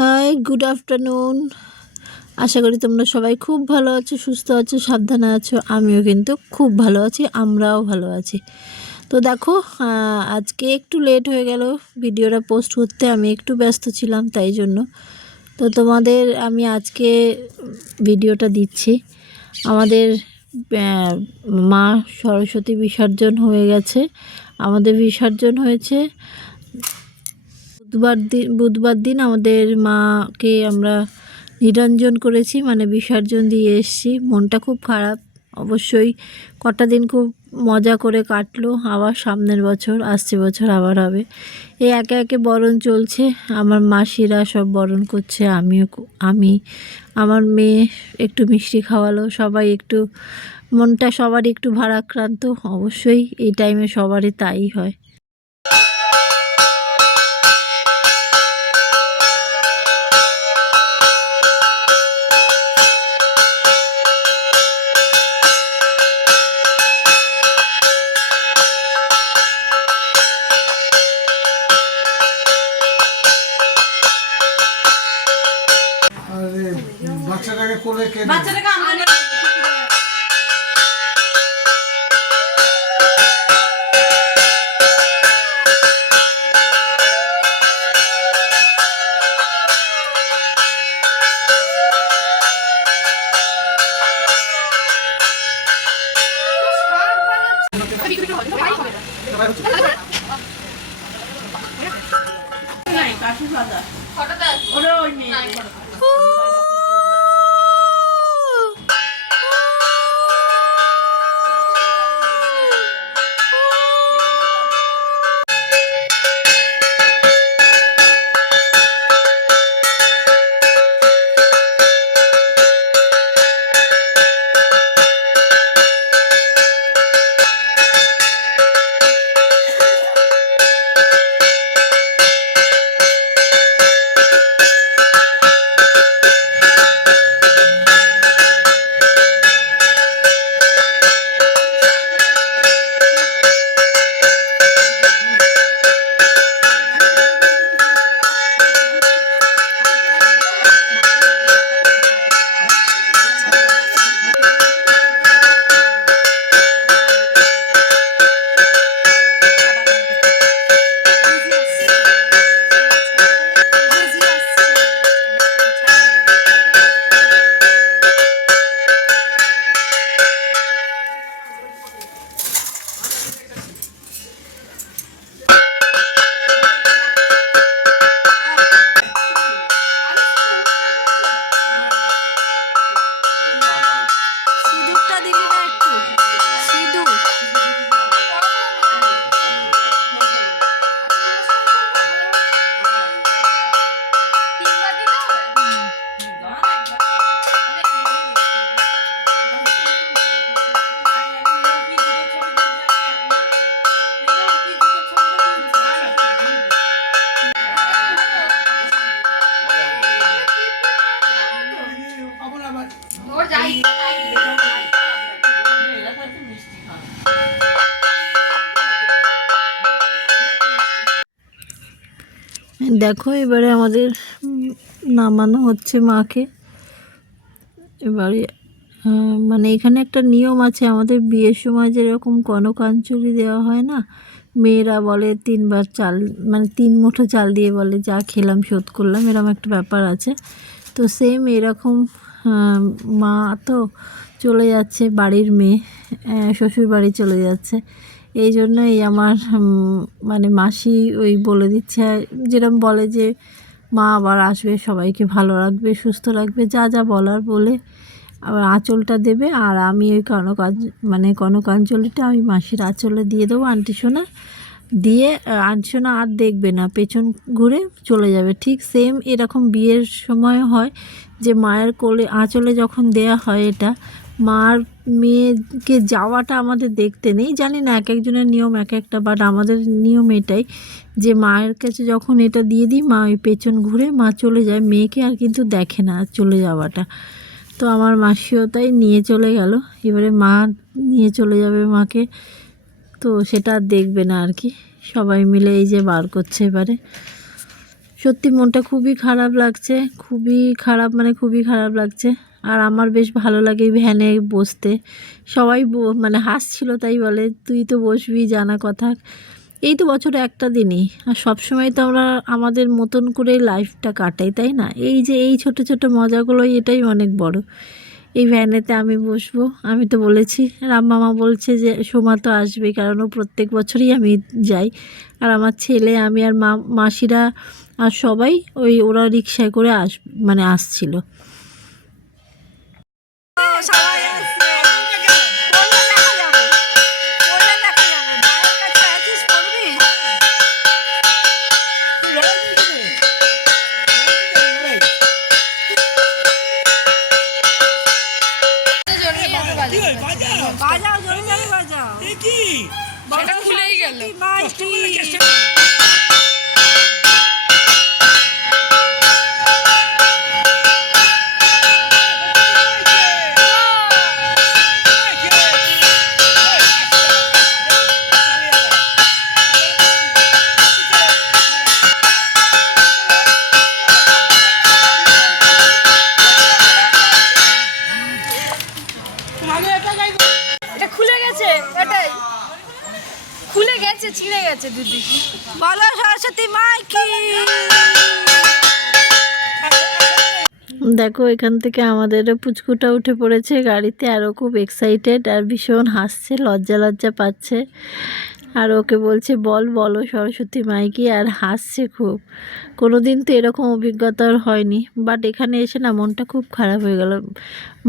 High, good afternoon. আশা করি তোমরা সবাই খুব ভালো আছো, সুস্থ আছো, সাবধানে আছো। আমিও কিন্তু খুব ভালো আছি, আমরাও ভালো আছি। তো দেখো, আজকে একটু লেট হয়ে গেল ভিডিওটা পোস্ট করতে, আমি একটু ব্যস্ত ছিলাম তাই জন্য। তো তোমাদের আমি আজকে ভিডিওটা দিচ্ছি। আমাদের মা সরস্বতী বিসর্জন হয়ে গেছে। আমাদের বিসর্জন হয়েছে বুধবার দিন আমাদের মাকে আমরা নিরঞ্জন করেছি, মানে বিসর্জন দিয়ে এসেছি। মনটা খুব খারাপ অবশ্যই। কটা দিন খুব মজা করে কাটলো, আবার সামনের বছর, আসছে বছর আবার হবে। এই একে একে বরণ চলছে, আমার মাসিরা সব বরণ করছে, আমি আমার মেয়ে একটু মিষ্টি খাওয়ালো, সবাই একটু, মনটা সবারই একটু ভারাক্রান্ত। অবশ্যই এই টাইমে সবারই তাই হয়। বাচ্চাটাকে কোলে কে বাচ্চাটাকে আমরা নাই কাশি সাদা হঠাৎ ওরে ওই নেই দেখো, এবারে আমাদের নামানো হচ্ছে মাকে। এবারে মানে এখানে একটা নিয়ম আছে, আমাদের বিয়ের সময় যেরকম কনকাঞ্জলি দেওয়া হয় না, মেয়েরা বলে 3 বার চাল, মানে 3 মুঠো চাল দিয়ে বলে যা খেলাম শোধ করলাম, এরকম একটা ব্যাপার আছে। তো সেম এরকম মা তো চলে যাচ্ছে, বাড়ির মেয়ে শ্বশুর বাড়ি চলে যাচ্ছে, এই জন্যই আমার মানে মাসি ওই বলে দিচ্ছে, যেরকম বলে যে মা আবার আসবে, সবাইকে ভালো রাখবে, সুস্থ রাখবে, যা যা বলার বলে আবার আঁচলটা দেবে। আর আমি ওই কনকাঞ্জলিটা আমি মাসির আঁচলে দিয়ে দেবো। আন্টি সোনা দিয়ে আন্টি সোনা আর দেখবে না, পেছন ঘুরে চলে যাবে। ঠিক সেম এরকম বিয়ের সময় হয় যে মায়ের কোলে আঁচলে যখন দেয়া হয়, এটা মার মেয়েকে যাওয়াটা আমাদের দেখতে নেই, জানি না এক একজনের নিয়ম এক একটা, বাট আমাদের নিয়ম এটাই যে মায়ের কাছে যখন এটা দিয়ে দিই, মা ওই পেছন ঘুরে মা চলে যায়, মেয়েকে আর কিন্তু দেখে না চলে যাওয়াটা। তো আমার মাসিও তাই নিয়ে চলে গেল, এবারে মা নিয়ে চলে যাবে মাকে, তো সেটা আর দেখবে না আর কি। সবাই মিলে এই যে বার করছে এবারে। সত্যি মনটা খুবই খারাপ লাগছে, খুবই খারাপ, মানে খুবই খারাপ লাগছে। আর আমার বেশ ভালো লাগে এই ভ্যানে বসতে। সবাই মানে হাসছিল, তাই বলে তুই তো বসবি, জানা কথা। এই তো বছরে একটা দিনই, আর সবসময় তো আমরা আমাদের মতন করে লাইফটা কাটাই, তাই না? এই যে এই ছোট ছোট মজাগুলো, এটাই অনেক বড়। এই ভ্যানেতে আমি বসবো, আমি তো বলেছি। রামমামা বলছে যে সোমা তো আসবেই, কারণ ও প্রত্যেক বছরই আমি যাই। আর আমার ছেলে, আমি আর মাসিরা আর সবাই ওরা রিকশায় করে মানে আসছিল। সবাই আসছে। পড়লে দেখা যাবে। পড়লে দেখা যাবে। মায়ের কাছে আছিস, পড়বি? বাজাও, জোরে জোরে বাজাও। সেটা খুলেই গেল। মাইটি। এটা খুলে গেছে, এটাই খুলে গেছে, ছিঁড়ে গেছে দুদিকে। বলো সরস্বতী মাইকি। দেখো এখান থেকে আমাদেরও পুচকুটা উঠে পড়েছে গাড়িতে, আরও খুব এক্সাইটেড আর ভীষণ হাসছে, লজ্জা লজ্জা পাচ্ছে। আর ওকে বলছে বলো সরস্বতী মাইকি, আর হাসছে খুব। কোনো দিন তো এরকম অভিজ্ঞতা আর হয়নি, বাট এখানে এসে না মনটা খুব খারাপ হয়ে গেল।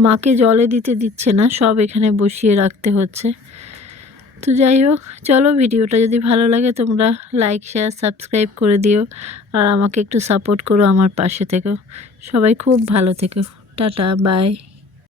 মাকে জলে দিচ্ছে না, সব এখানে বসিয়ে রাখতে হচ্ছে। তো যাই হোক, চলো ভিডিওটা যদি ভালো লাগে তোমরা লাইক শেয়ার সাবস্ক্রাইব করে দিও, আর আমাকে একটু সাপোর্ট করো, আমার পাশে থেকো। সবাই খুব ভালো থেকো, টাটা বাই।